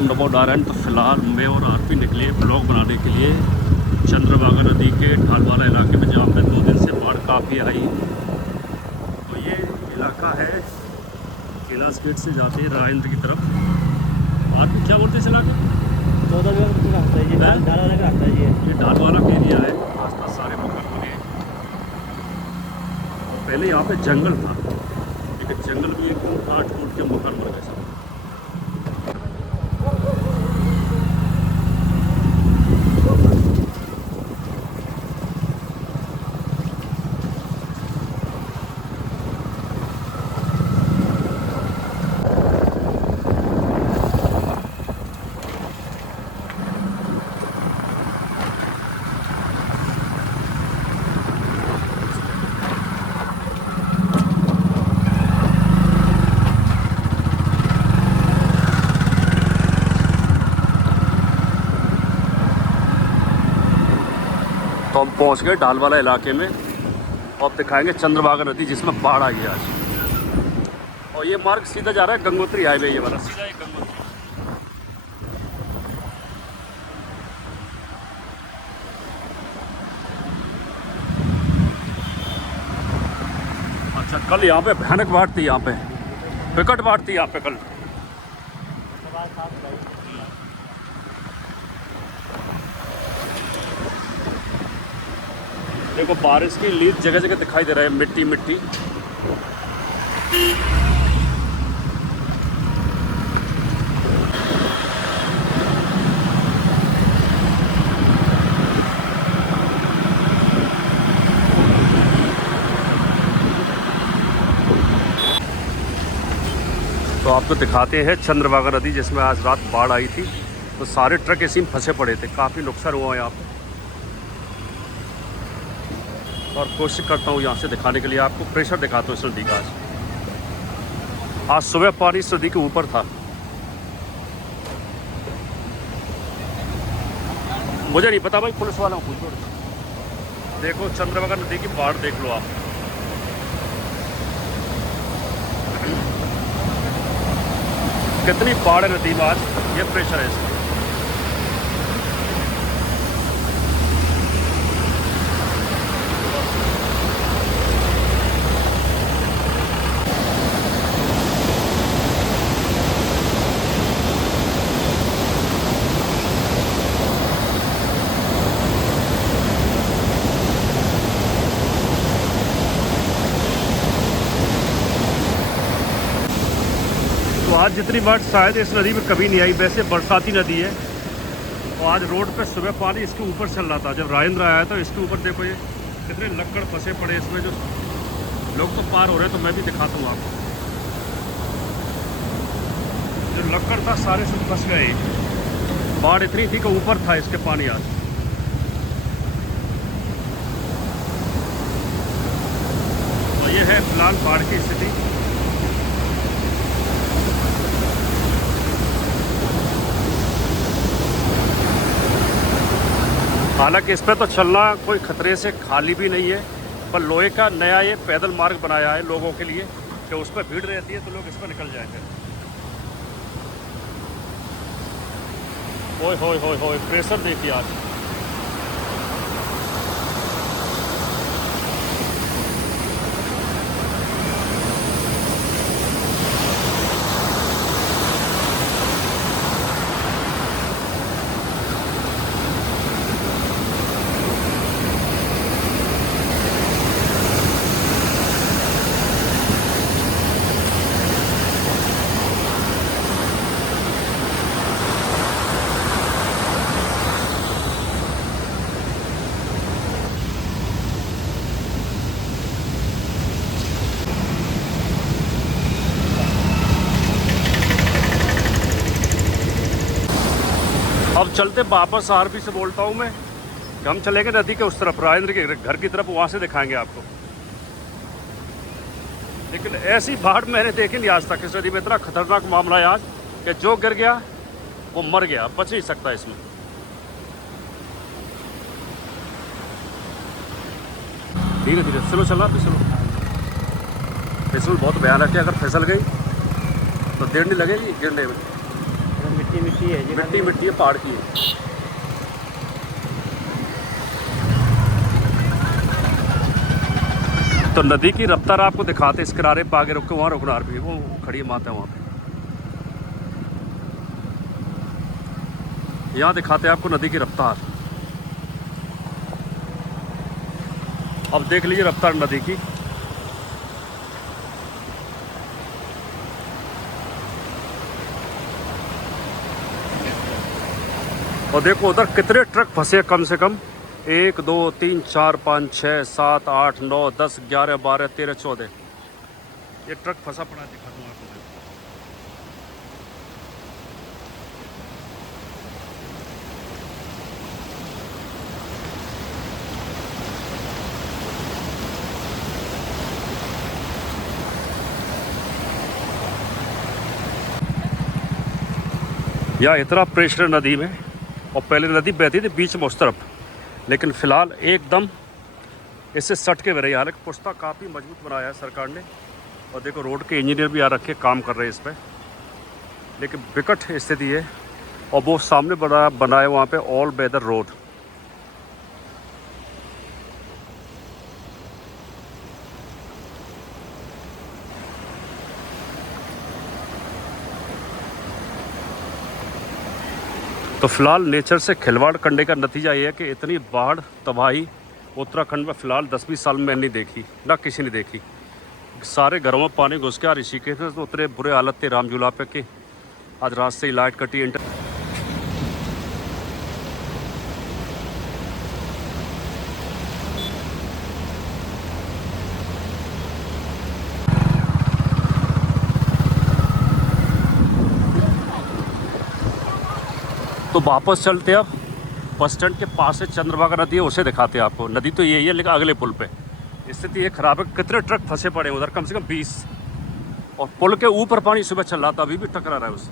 ओम नमो नारायण। तो फिलहाल मैं और आरपी निकले ब्लॉग बनाने के लिए चंद्रभागा नदी के ढालवाला इलाके में, जहाँ पे 2 दिन से बाढ़ काफ़ी आई। तो ये इलाका है कैलाश गेट से जाते हैं राजेंद्र की तरफ। आरपी क्या बोलते हैं इस इलाके? 14 का रास्ता है, ये ढालवाला का रास्ता है। ये ढालवाला का एरिया है, आसपास सारे मकान बने हैं। पहले यहाँ पे जंगल था, लेकिन जंगल भी एकदम काट कूट के मकान बन गए सब। तो हम पहुंच गए ढालवाला इलाके में और अब दिखाएंगे चंद्रभागा नदी जिसमें बाढ़ आई है आज। और ये मार्ग सीधा जा रहा है गंगोत्री हाईवे, ये वाला सीधा एक गंगोत्री। अच्छा, कल यहाँ पे भयानक बाढ़ थी, यहाँ पे विकट बाढ़ थी यहाँ पे कल। देखो बारिश की लीड जगह जगह दिखाई दे रहा है, मिट्टी मिट्टी। तो आपको दिखाते हैं चंद्रभागा नदी जिसमें आज रात बाढ़ आई थी। तो सारे ट्रक इसी में फंसे पड़े थे, काफ़ी नुकसान हुआ यहाँ पे। और कोशिश करता हूँ यहाँ से दिखाने के लिए, आपको प्रेशर दिखाता हूँ इस नदी का। आज सुबह पानी इस नदी के ऊपर था। मुझे नहीं पता भाई, पुलिस वालों को पूछो। देखो चंद्रभागा नदी की बाढ़ देख लो आप। कितनी बाढ़ है नदी में आज, ये प्रेशर है इसका। तो आज जितनी बाढ़ शायद इस नदी में कभी नहीं आई। वैसे बरसाती नदी है और आज रोड पे सुबह पानी इसके ऊपर चल रहा था। जब राजेंद्र आया तो इसके ऊपर देखो ये कितने लक्कड़ फंसे पड़े इसमें, जो लोग तो पार हो रहे हैं। तो मैं भी दिखाता हूँ आपको, जो लक्कड़ था सारे सब फंस गए। बाढ़ इतनी थी कि ऊपर था इसके पानी आज। और ये है फिलहाल बाढ़ की स्थिति। हालांकि इस पर तो चलना कोई खतरे से खाली भी नहीं है, पर लोहे का नया ये पैदल मार्ग बनाया है लोगों के लिए कि उस पर भीड़ रहती है तो लोग इस पर निकल जाएंगे। ओए होए होए होए, प्रेशर देखिए आज। अब चलते वापस आरपी से बोलता हूँ मैं कि हम चलेंगे नदी के उस तरफ, राजेंद्र के घर की तरफ, वहाँ से दिखाएंगे आपको। लेकिन ऐसी बाढ़ मैंने देखी नहीं आज तक इस नदी में। इतना खतरनाक मामला है आज कि जो गिर गया वो मर गया, बच नहीं सकता इसमें। धीरे धीरे स्लो चलना, फिसल बहुत भयानक है। अगर फिसल गई तो देर नहीं लगेगी गिरने में। मिट्टी मिट्टी है जी, मिट्टी मिट्टी है, पहाड़ की है। तो नदी की रफ्तार आपको दिखाते, इस किनारे पे आगे रुक के वहाँ रुकना भी, वो खड़ी है माता वहाँ पे। यहाँ दिखाते हैं आपको नदी की रफ्तार। अब देख लीजिए रफ्तार नदी की। और देखो उधर कितने ट्रक फंसे, कम से कम 1 2 3 4 5 6 7 8 9 10 11 12 13 14 ये ट्रक फंसा पड़ा, दिखा दूँ आपको। यहाँ इतना प्रेशर नदी में, और पहले नदी बहती थी बीच में उस तरफ, लेकिन फ़िलहाल एकदम इससे सट के बह रही है। हालांकि पुश्ता काफ़ी मजबूत बनाया है सरकार ने, और देखो रोड के इंजीनियर भी आ रखे काम कर रहे हैं इस पर, लेकिन विकट स्थिति है। और वो सामने बना है वहाँ पे ऑल वेदर रोड। तो फिलहाल नेचर से खिलवाड़ करने का नतीजा ये है कि इतनी बाढ़ तबाही उत्तराखंड में फ़िलहाल 10-20 साल में नहीं देखी, ना किसी ने देखी। सारे घरों में पानी घुस गया। ऋषिकेश में तो उतने बुरे हालत थे रामझूला पे कि आज रात से ही लाइट कटी। तो वापस चलते अब बस स्टैंड के पास से चंद्रभागा नदी है, उसे दिखाते हैं आपको। नदी तो यही है लेकिन अगले पुल पे स्थिति ये खराब है। कितने ट्रक फंसे पड़े हैं उधर, कम से कम 20। और पुल के ऊपर पानी सुबह चल रहा था, अभी भी टकरा रहा है उससे।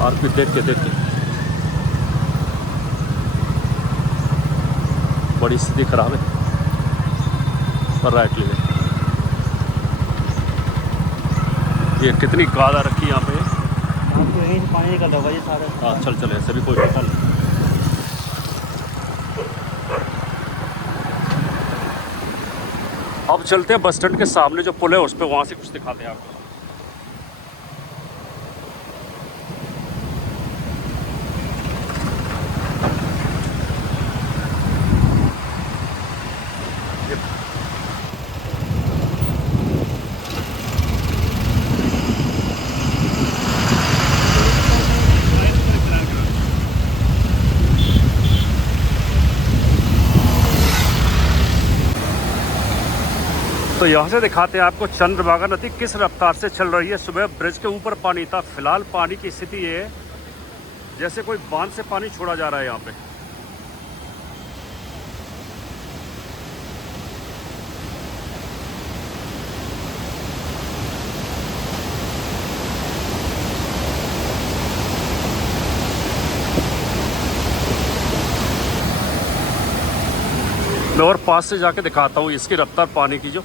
और फिर देख के बड़ी स्थिति खराब है। पर राइट लीजिए, ये कितनी गादा रखी यहाँ पे। आपको यहीं से पानी निकल रहा होगा जी सारा। हाँ चल चले, ऐसे भी कोई निकल। अब चलते हैं बस स्टैंड के सामने जो पुल है उस पर, वहाँ से कुछ दिखाते हैं आपको। तो यहाँ से दिखाते हैं आपको चंद्रभागा नदी किस रफ्तार से चल रही है। सुबह ब्रिज के ऊपर पानी था, फिलहाल पानी की स्थिति ये है जैसे कोई बांध से पानी छोड़ा जा रहा है यहाँ पे। मैं और पास से जाके दिखाता हूँ इसकी रफ्तार पानी की जो।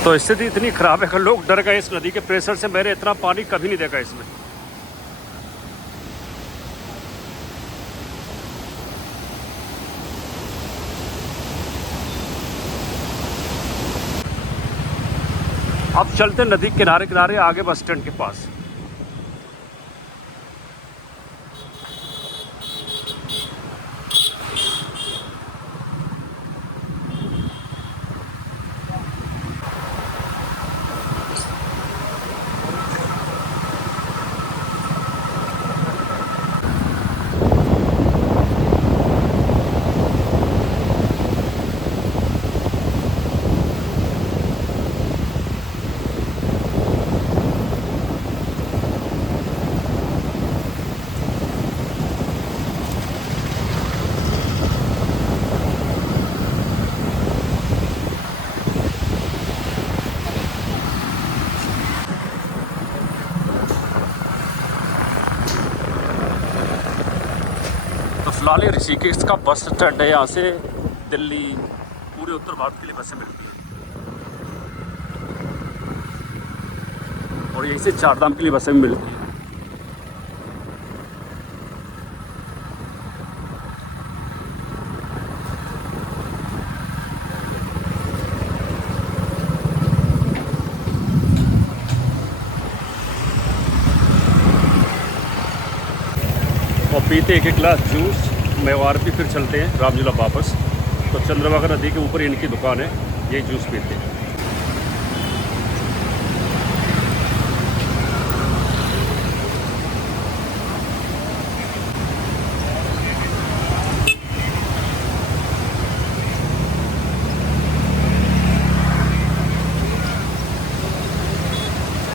तो स्थिति इतनी खराब है कि लोग डर गए इस नदी के प्रेशर से। मैंने इतना पानी कभी नहीं देखा इसमें। अब चलते नदी किनारे किनारे आगे बस स्टैंड के पास। फिलहाल ये ऋषिकेश का बस स्टैंड है। यहाँ से दिल्ली पूरे उत्तर भारत के लिए बसें मिलती हैं और यहीं से चारधाम के लिए बसें भी मिलती हैं। और पीते एक गिलास जूस। मेवाड़ भी फिर चलते हैं रामझूला वापस। तो चंद्रभागा नदी के ऊपर इनकी दुकान है, यही जूस पीते हैं।